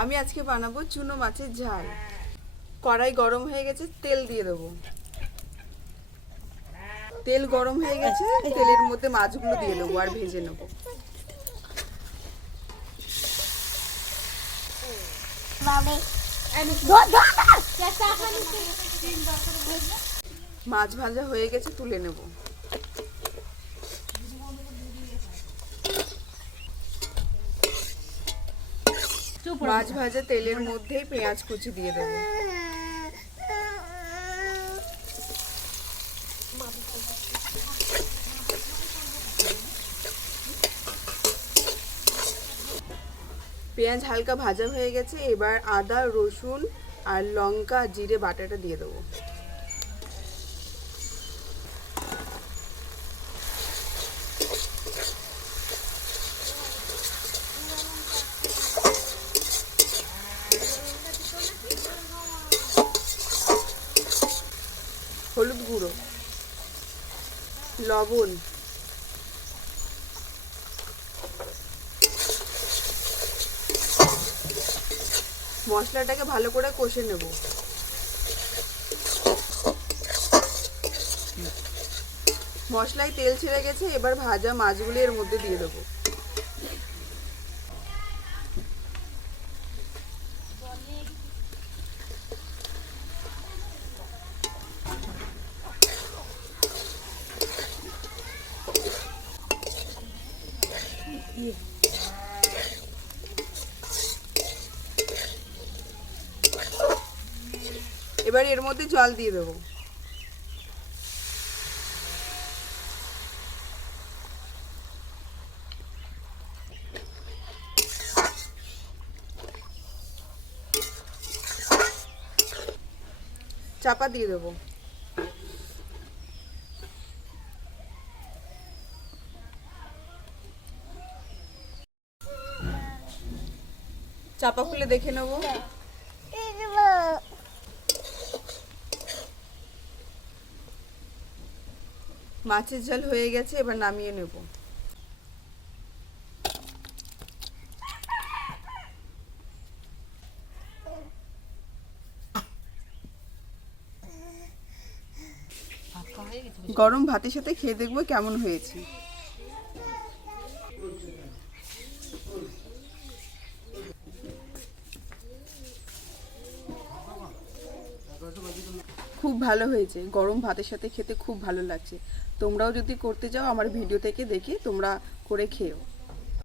আমি আজকে বানাবো চুনো মাছের ঝাল। কড়াই গরম হয়ে গেছে, তেল দিয়ে দেবো। তেল গরম হয়ে গেছে, তেলের মধ্যে মাছগুলো দিয়ে দেবো আর ভেজে নেবো। মাছ ভাজা হয়ে গেছে, তুলে নেব। মাছ ভাজা তেলের মধ্যেই পেঁয়াজ কুচি দিয়ে দেবো। পেঁয়াজ হালকা ভাজা হয়ে গেছে, এবার আদা রসুন আর লঙ্কা জিরে বাটাটা দিয়ে দেবো। হলুদ গুঁড়ো, লবণ, মশলাটাকে ভালো করে কষে নেব। মশলায় তেল ছেড়ে গেছে, এবার ভাজা মাছগুলো এর মধ্যে দিয়ে দেবো। এবার এর মধ্যে জল দিয়ে দেবো। চাপা দিয়ে দেবো। চাপা খুলে দেখে নেব। মাছের ঝাল হয়ে গেছে, এবার নামিয়ে নেব। গরম ভাতের সাথে খেয়ে দেখবো কেমন হয়েছে। খুব ভালো হয়েছে, গরম ভাতের সাথে খেতে খুব ভালো লাগছে। তোমরাও যদি করতে চাও আমার ভিডিও থেকে দেখে তোমরা করে খেও।